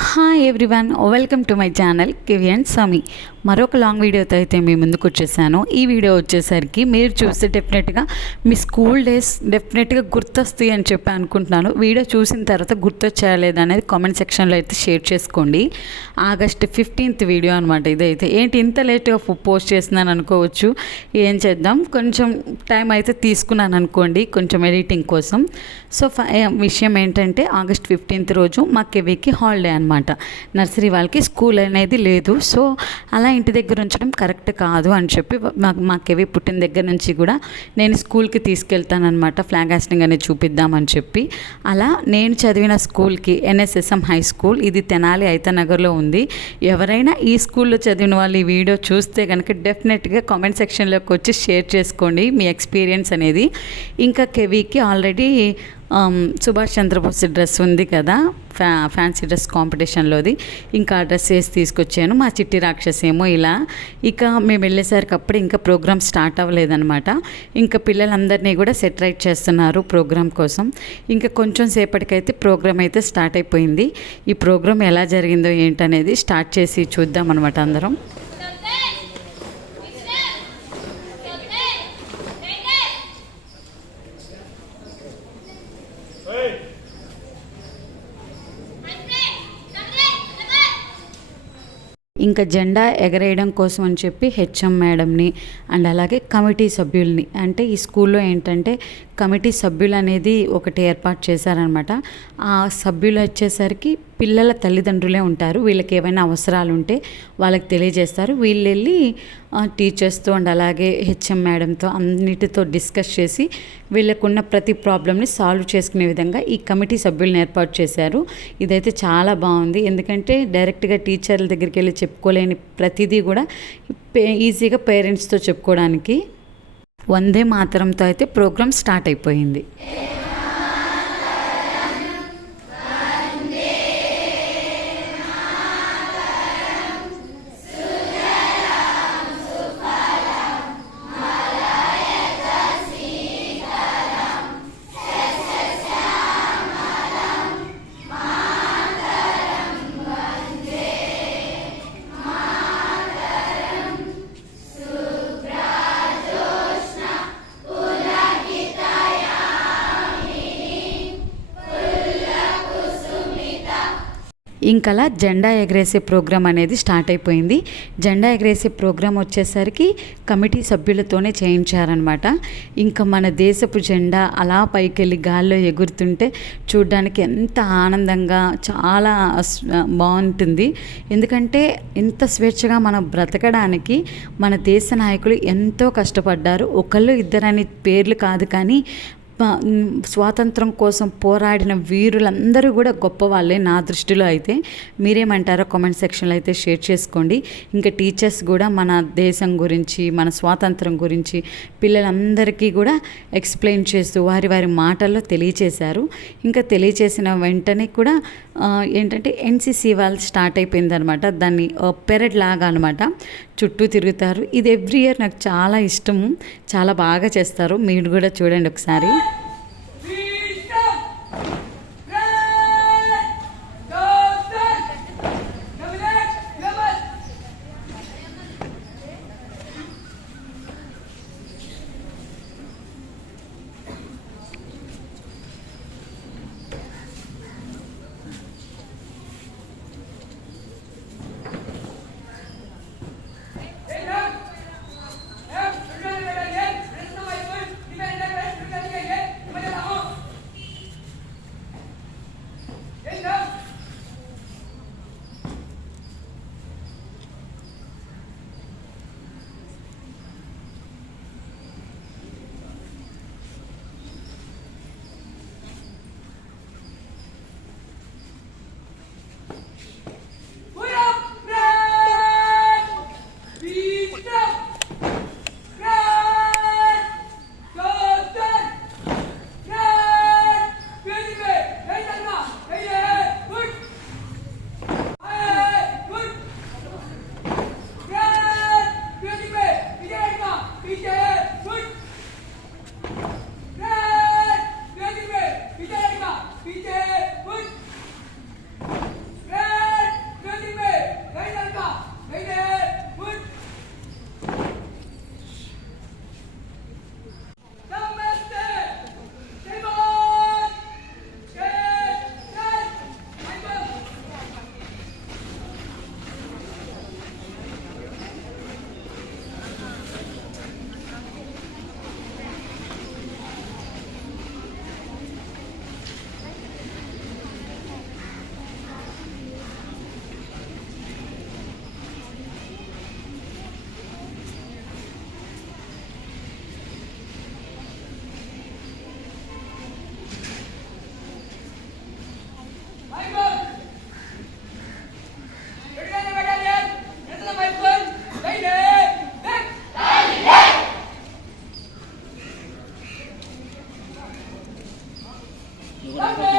Hi everyone welcome to my channel and Swami మరొక long వీడియోతో అయితే మీ ముందుకు వచ్చేసాను. ఈ వీడియో వచ్చేసరికి మీరు చూస్తే డెఫినెట్గా మీ స్కూల్ డేస్ డెఫినెట్గా గుర్తొస్తాయి అని చెప్పి అనుకుంటున్నాను. వీడియో చూసిన తర్వాత గుర్తొచ్చేయలేదు అనేది కామెంట్ సెక్షన్లో అయితే షేర్ చేసుకోండి. ఆగస్ట్ ఫిఫ్టీన్త్ వీడియో అనమాట ఇదైతే. ఏంటి ఇంత లేట్గా పోస్ట్ చేస్తున్నాను అనుకోవచ్చు. ఏం చేద్దాం? కొంచెం టైం అయితే తీసుకున్నాను అనుకోండి కొంచెం ఎడిటింగ్ కోసం. సో విషయం ఏంటంటే ఆగస్ట్ ఫిఫ్టీన్త్ రోజు మా కెవికి హాలిడే అనమాట. నర్సరీ వాళ్ళకి స్కూల్ అనేది లేదు. సో అలా ఇంటి దగ్గర ఉంచడం కరెక్ట్ కాదు అని చెప్పి మాకు మా కెవి పుట్టిన దగ్గర నుంచి కూడా నేను స్కూల్కి తీసుకెళ్తానమాట ఫ్లాగ్ హాస్టింగ్ అనేది చూపిద్దామని చెప్పి. అలా నేను చదివిన స్కూల్కి ఎన్ఎస్ఎస్ఎం హై స్కూల్ ఇది తెనాలి ఐతనగర్లో ఉంది. ఎవరైనా ఈ స్కూల్లో చదివిన వాళ్ళు ఈ వీడియో చూస్తే కనుక డెఫినెట్గా కామెంట్ సెక్షన్లోకి వచ్చి షేర్ చేసుకోండి మీ ఎక్స్పీరియన్స్ అనేది. ఇంకా కెవీకి ఆల్రెడీ సుభాష్ చంద్రబోస్ డ్రెస్ ఉంది కదా ఫ్యా ఫ్యాన్సీ డ్రెస్ కాంపిటీషన్లోది. ఇంకా ఆ డ్రెస్ వేసి తీసుకొచ్చాను. మా చిట్టి రాక్షస్ ఏమో ఇలా. ఇక మేము వెళ్ళేసరికి అప్పుడు ఇంకా ప్రోగ్రామ్ స్టార్ట్ అవ్వలేదన్నమాట. ఇంకా పిల్లలందరినీ కూడా సెట్ రైట్ చేస్తున్నారు ప్రోగ్రామ్ కోసం. ఇంకా కొంచెం సేపటికైతే ప్రోగ్రామ్ అయితే స్టార్ట్ అయిపోయింది. ఈ ప్రోగ్రామ్ ఎలా జరిగిందో ఏంటనేది స్టార్ట్ చేసి చూద్దాం అనమాట అందరం. ఇంకా జెండా ఎగరేయడం కోసం అని చెప్పి హెచ్ఎం మేడంని అండ్ అలాగే కమిటీ సభ్యుల్ని. అంటే ఈ స్కూల్లో ఏంటంటే కమిటీ సభ్యులు అనేది ఒకటి ఏర్పాటు చేశారనమాట. ఆ సభ్యులు వచ్చేసరికి పిల్లల తల్లిదండ్రులే ఉంటారు. వీళ్ళకి ఏమైనా అవసరాలు ఉంటే వాళ్ళకి తెలియజేస్తారు. వీళ్ళు వెళ్ళి టీచర్స్తో అండ్ అలాగే హెచ్ఎం మేడంతో అన్నిటితో డిస్కస్ చేసి వీళ్ళకున్న ప్రతి ప్రాబ్లమ్ని సాల్వ్ చేసుకునే విధంగా ఈ కమిటీ సభ్యులను ఏర్పాటు చేశారు. ఇదైతే చాలా బాగుంది. ఎందుకంటే డైరెక్ట్గా టీచర్ల దగ్గరికి వెళ్ళి చెప్పుకోలేని ప్రతిదీ కూడా పే- ఈజీగా పేరెంట్స్తో చెప్పుకోవడానికి వందే మాతరంతో అయితే ప్రోగ్రామ్ స్టార్ట్ అయిపోయింది. ఇంకలా జెండా ఎగరేసే ప్రోగ్రాం అనేది స్టార్ట్ అయిపోయింది. జెండా ఎగరేసే ప్రోగ్రాం వచ్చేసరికి కమిటీ సభ్యులతోనే చేయించారనమాట ఇంకా మన దేశపు జెండా అలా పైకెళ్ళి గాల్లో ఎగురుతుంటే చూడ్డానికి ఎంత ఆనందంగా చాలా బాగుంటుంది. ఎందుకంటే ఇంత స్వేచ్ఛగా మనం బ్రతకడానికి మన దేశ నాయకులు ఎంతో కష్టపడ్డారు. ఒకళ్ళు ఇద్దరని పేర్లు కాదు కానీ స్వాతంత్రం కోసం పోరాడిన వీరులందరూ కూడా గొప్ప వాళ్ళే నా దృష్టిలో అయితే. మీరేమంటారో కామెంట్ సెక్షన్లో అయితే షేర్ చేసుకోండి. ఇంకా టీచర్స్ కూడా మన దేశం గురించి మన స్వాతంత్రం గురించి పిల్లలందరికీ కూడా ఎక్స్ప్లెయిన్ చేస్తూ వారి వారి మాటల్లో తెలియచేశారు. ఇంకా తెలియచేసిన వెంటనే కూడా ఏంటంటే ఎన్సీసీ వాళ్ళు స్టార్ట్ అయిపోయింది అనమాట దాన్ని పెరడ్ లాగా అనమాట. చుట్టూ తిరుగుతారు. ఇది ఎవ్రీ ఇయర్ నాకు చాలా ఇష్టము. చాలా బాగా చేస్తారు. మీరు కూడా చూడండి ఒకసారి. Okay.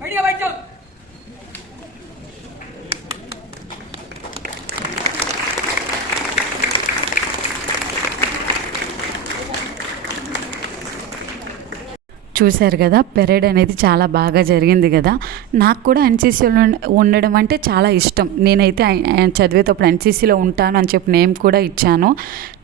வெளியே வைக்கும் చూశారు కదా పెరేడ్ అనేది చాలా బాగా జరిగింది కదా. నాకు కూడా ఎన్సీసీలో ఉండడం అంటే చాలా ఇష్టం. నేనైతే చదివేటప్పుడు ఎన్సీసీలో ఉంటాను అని చెప్పి నేమ్ కూడా ఇచ్చాను.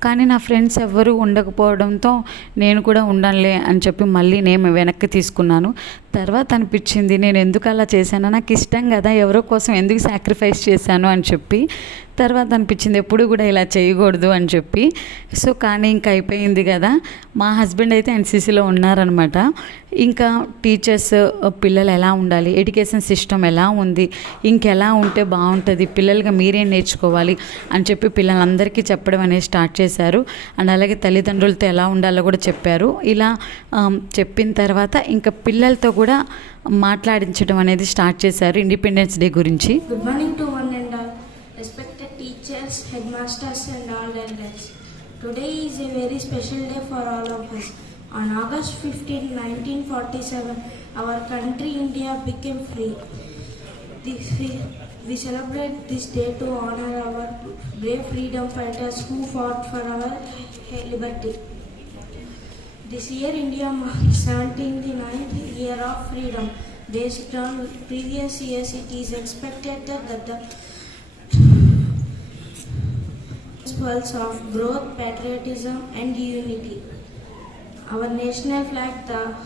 కానీ నా ఫ్రెండ్స్ ఎవ్వరూ ఉండకపోవడంతో నేను కూడా ఉండనులే అని చెప్పి మళ్ళీ నేను వెనక్కి తీసుకున్నాను. తర్వాత అనిపించింది నేను ఎందుకు అలా చేశానో? నాకు ఇష్టం కదా ఎవరో కోసం ఎందుకు సాక్రిఫైస్ చేశాను అని చెప్పి. తర్వాత అనిపించింది ఎప్పుడు కూడా ఇలా చేయకూడదు అని చెప్పి. సో కానీ ఇంకా అయిపోయింది కదా. మా హస్బెండ్ అయితే ఎన్సీసీలో ఉన్నారనమాట. ఇంకా టీచర్స్ పిల్లలు ఎలా ఉండాలి? ఎడ్యుకేషన్ సిస్టమ్ ఎలా ఉంది? ఇంకెలా ఉంటే బాగుంటుంది? పిల్లలుగా మీరేం నేర్చుకోవాలి? అని చెప్పి పిల్లలందరికీ చెప్పడం అనేది స్టార్ట్ చేశారు. అండ్ అలాగే తల్లిదండ్రులతో ఎలా ఉండాలో కూడా చెప్పారు. ఇలా చెప్పిన తర్వాత ఇంకా పిల్లలతో కూడా మాట్లాడించడం అనేది స్టార్ట్ చేశారు. ఇండిపెండెన్స్ డే గురించి. Good morning to headmasters, and all elders. Today is a very special day for all of us. On August 15, 1947, our country India became free. We celebrate this day to honor our brave freedom fighters who fought for our liberty. This year India marks 79th year of freedom. Based on previous years, it is expected that the principles of growth, patriotism, and unity. Our national flag, the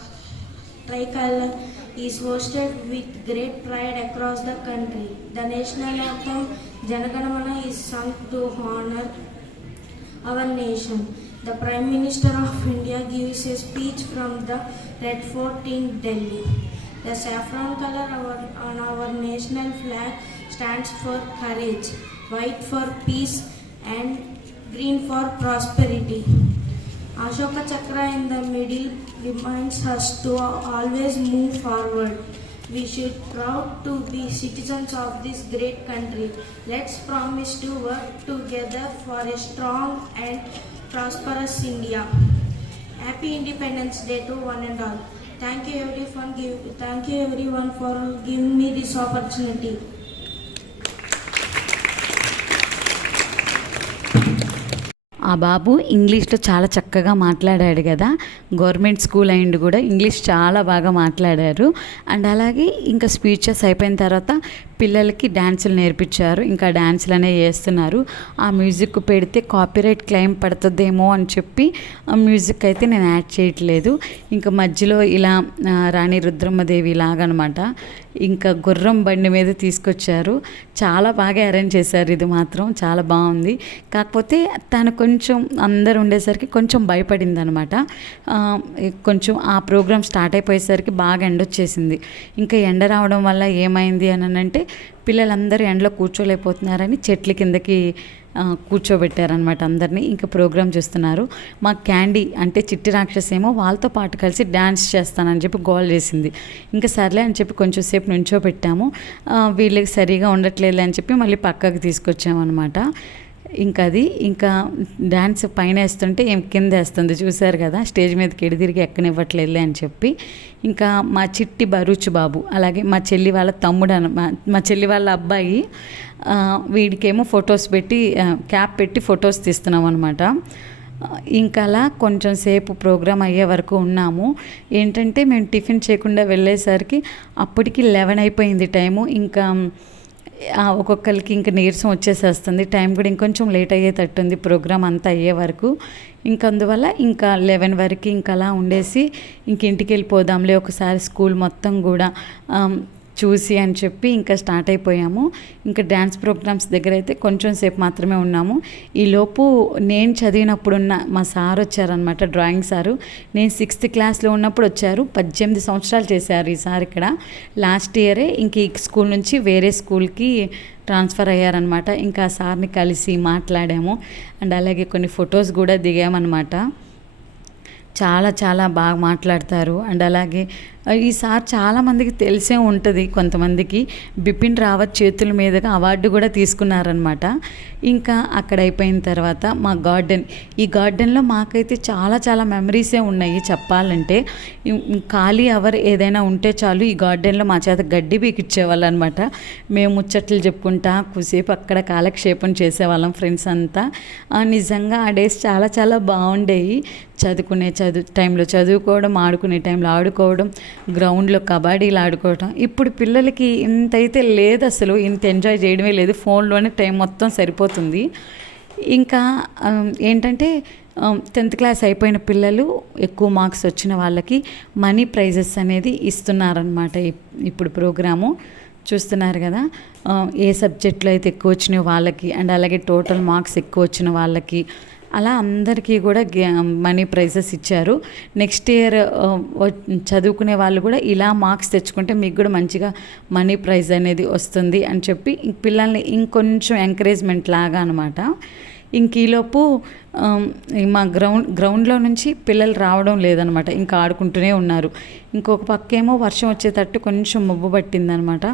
tricolor, is hosted with great pride across the country. The national anthem, Janaganamana, is sung to honor our nation. The Prime Minister of India gives a speech from the Red Fort in Delhi. The saffron color on our national flag stands for courage, white for peace, and green for prosperity. Ashoka Chakra in the middle reminds us to always move forward. We should proud to be citizens of this great country. Let's promise to work together for a strong and prosperous India. Happy Independence Day to one and all. Thank you everyone. Give, thank you everyone for giving me this opportunity. ఆ బాబు ఇంగ్లీష్లో చాలా చక్కగా మాట్లాడాడు కదా. Government school అయిండు కూడా English చాలా బాగా మాట్లాడారు. అండ్ అలాగే ఇంకా స్పీచెస్ అయిపోయిన తర్వాత పిల్లలకి డ్యాన్సులు నేర్పించారు. ఇంకా డ్యాన్సులు అనేవి చేస్తున్నారు. ఆ మ్యూజిక్ పెడితే కాపీరైట్ క్లెయిమ్ పడుతుందేమో అని చెప్పి ఆ మ్యూజిక్ అయితే నేను యాడ్ చేయట్లేదు. ఇంకా మధ్యలో ఇలా రాణి రుద్రమ్మదేవి ఇలాగనమాట ఇంకా గుర్రం బండి మీద తీసుకొచ్చారు. చాలా బాగా అరేంజ్ చేశారు ఇది మాత్రం. చాలా బాగుంది. కాకపోతే తను కొంచెం అందరు ఉండేసరికి కొంచెం భయపడింది అనమాట కొంచెం ఆ ప్రోగ్రామ్ స్టార్ట్ అయిపోయేసరికి బాగా ఎండ వచ్చేసింది ఇంకా ఎండ రావడం వల్ల ఏమైంది అని అంటే పిల్లలందరూ ఎండలో కూర్చోలేకపోతున్నారని చెట్ల కిందకి కూర్చోబెట్టారనమాట అందరినీ. ఇంకా ప్రోగ్రామ్ చూస్తున్నారు. మా క్యాండీ అంటే చిట్టి రాక్షస్ ఏమో వాళ్ళతో పాటు కలిసి డ్యాన్స్ చేస్తానని చెప్పి గోల్ చేసింది. ఇంకా సర్లే అని చెప్పి కొంచెం సేపు నుంచో పెట్టాము వీళ్ళకి సరిగా ఉండట్లేదు అని చెప్పి మళ్ళీ పక్కకి తీసుకొచ్చామన్నమాట. ఇంకా అది ఇంకా డ్యాన్స్ పైన వేస్తుంటే ఏం కింద వేస్తుంది చూశారు కదా స్టేజ్ మీదకి ఎడిదిరిగి ఎక్కనివ్వట్లేదు అని చెప్పి. ఇంకా మా చిట్టి బరూచు బాబు అలాగే మా చెల్లి వాళ్ళ తమ్ముడు అన మా- మా చెల్లి వాళ్ళ అబ్బాయి వీడికేమో ఫొటోస్ పెట్టి క్యాప్ పెట్టి ఫొటోస్ తీస్తున్నాం అనమాట ఇంకా అలా కొంచెం సేపు ప్రోగ్రామ్ అయ్యే వరకు ఉన్నాము. ఏంటంటే మేము టిఫిన్ చేయకుండా వెళ్ళేసరికి అప్పటికి లెవెన్ అయిపోయింది టైము. ఇంకా ఒక్కొక్కరికి ఇంక నీరసం వచ్చేసేస్తుంది. టైం కూడా ఇంకొంచెం లేట్ అయ్యేటట్టుంది ప్రోగ్రామ్ అంతా అయ్యే వరకు. ఇంక అందువల్ల ఇంకా లెవెన్ వరకు ఇంకా అలా ఉండేసి ఇంక ఇంటికి వెళ్ళిపోదాంలే. ఒకసారి స్కూల్ మొత్తం కూడా చూసి అని చెప్పి ఇంకా స్టార్ట్ అయిపోయాము. ఇంకా డ్యాన్స్ ప్రోగ్రామ్స్ దగ్గర అయితే కొంచెం సేపు మాత్రమే ఉన్నాము. ఈలోపు నేను చదివినప్పుడున్న మా సార్ వచ్చారనమాట డ్రాయింగ్ సారు. నేను సిక్స్త్ క్లాస్లో ఉన్నప్పుడు వచ్చారు. పద్దెనిమిది సంవత్సరాలు చేశారు ఈ సార్ ఇక్కడ. లాస్ట్ ఇయరే ఇంక ఈ స్కూల్ నుంచి వేరే స్కూల్కి ట్రాన్స్ఫర్ అయ్యారనమాట ఇంకా ఆ సార్ని కలిసి మాట్లాడాము. అండ్ అలాగే కొన్ని ఫొటోస్ కూడా దిగామన్నమాట. చాలా చాలా బాగా మాట్లాడతారు. అండ్ అలాగే ఈసారి చాలామందికి తెలిసే ఉంటుంది కొంతమందికి. బిపిన్ రావత్ చేతుల మీదుగా అవార్డు కూడా తీసుకున్నారనమాట ఇంకా అక్కడ అయిపోయిన తర్వాత మా గార్డెన్. ఈ గార్డెన్లో మాకైతే చాలా చాలా మెమరీసే ఉన్నాయి చెప్పాలంటే. ఖాళీ అవర్ ఏదైనా ఉంటే చాలు ఈ గార్డెన్లో మా చేత గడ్డి పీకిచ్చేవాళ్ళు అనమాట మేము ముచ్చట్లు చెప్పుకుంటా కుసేపు అక్కడ కాలక్షేపం చేసేవాళ్ళం ఫ్రెండ్స్ అంతా. నిజంగా ఆ డేస్ చాలా చాలా బాగుండేవి చదువుకునే చదువు టైంలో చదువుకోవడం ఆడుకునే టైంలో ఆడుకోవడం. గ్రౌండ్లో కబడ్డీలు ఆడుకోవటం. ఇప్పుడు పిల్లలకి ఇంతైతే లేదు అసలు. ఇంత ఎంజాయ్ చేయడమే లేదు. ఫోన్లోనే టైం మొత్తం సరిపోతుంది. ఇంకా ఏంటంటే టెన్త్ క్లాస్ అయిపోయిన పిల్లలు ఎక్కువ మార్క్స్ వచ్చిన వాళ్ళకి మనీ ప్రైజెస్ అనేది ఇస్తున్నారనమాట ఇప్పుడు ప్రోగ్రాము. చూస్తున్నారు కదా ఏ సబ్జెక్ట్లో అయితే ఎక్కువ వచ్చినాయో వాళ్ళకి అండ్ అలాగే టోటల్ మార్క్స్ ఎక్కువ వచ్చిన వాళ్ళకి అలా అందరికీ కూడా మనీ ప్రైజెస్ ఇచ్చారు. నెక్స్ట్ ఇయర్ చదువుకునే వాళ్ళు కూడా ఇలా మార్క్స్ తెచ్చుకుంటే మీకు కూడా మంచిగా మనీ ప్రైజ్ అనేది వస్తుంది అని చెప్పి పిల్లల్ని ఇంకొంచెం ఎంకరేజ్మెంట్ లాగా అనమాట ఇంక ఈలోపు మా గ్రౌండ్ గ్రౌండ్లో నుంచి పిల్లలు రావడం లేదనమాట. ఇంకా ఆడుకుంటూనే ఉన్నారు. ఇంకొక పక్కేమో వర్షం వచ్చేటట్టు కొంచెం మబ్బు పట్టిందనమాట.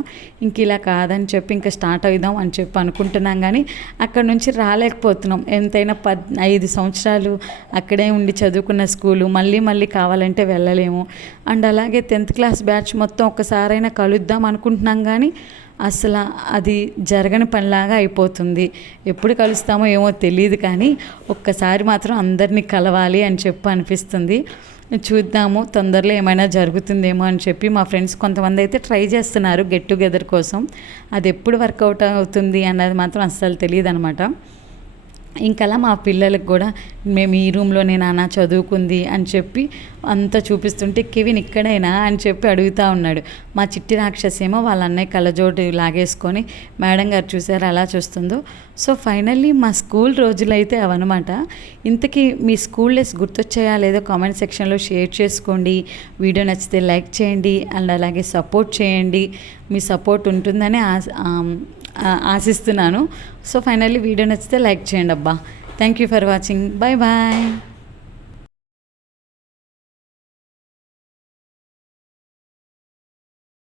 ఇంక ఇలా కాదని చెప్పి ఇంకా స్టార్ట్ అవుదాం అని చెప్పి అనుకుంటున్నాం కానీ అక్కడ నుంచి రాలేకపోతున్నాం. ఎంతైనా పద్ ఐదు సంవత్సరాలు అక్కడే ఉండి చదువుకున్న స్కూలు మళ్ళీ మళ్ళీ కావాలంటే వెళ్ళలేము. అండ్ అలాగే టెన్త్ క్లాస్ బ్యాచ్ మొత్తం ఒక్కసారైనా కలుద్దాం అనుకుంటున్నాం కానీ అసలు అది జరగని పనిలాగా అయిపోతుంది. ఎప్పుడు కలుస్తామో ఏమో తెలియదు కానీ ఒక్కసారి మాత్రం అందరినీ కలవాలి అని చెప్పి అనిపిస్తుంది. చూద్దాము తొందరలో ఏమైనా జరుగుతుందేమో అని చెప్పి మా ఫ్రెండ్స్ కొంతమంది అయితే ట్రై చేస్తున్నారు గెట్ టుగెదర్ కోసం. అది ఎప్పుడు వర్కౌట్ అవుతుంది అన్నది మాత్రం అస్సలు తెలియదు అనమాట ఇంకలా మా పిల్లలకు కూడా మేము ఈ రూమ్లోనే నాన్న చదువుకుంది అని చెప్పి అంతా చూపిస్తుంటే కెవిన్ ఇక్కడైనా? అని చెప్పి అడుగుతూ ఉన్నాడు. మా చిట్టి రాక్షసి ఏమో వాళ్ళ అన్నయ్య కళ్ళజోటు లాగేసుకొని మేడం గారు చూసారు అలా చూస్తుందో? సో ఫైనల్లీ మా స్కూల్ రోజులైతే అవనమాట ఇంతకీ మీ స్కూల్ డేస్ గుర్తొచ్చాయా లేదో కామెంట్ సెక్షన్లో షేర్ చేసుకోండి. వీడియో నచ్చితే లైక్ చేయండి అండ్ అలాగే సపోర్ట్ చేయండి. మీ సపోర్ట్ ఉంటుందని ఆశ ఆశిస్తున్నాను. సో ఫైనల్లీ వీడియో నచ్చితే లైక్ చేయండి అబ్బా. Thank you for watching bye bye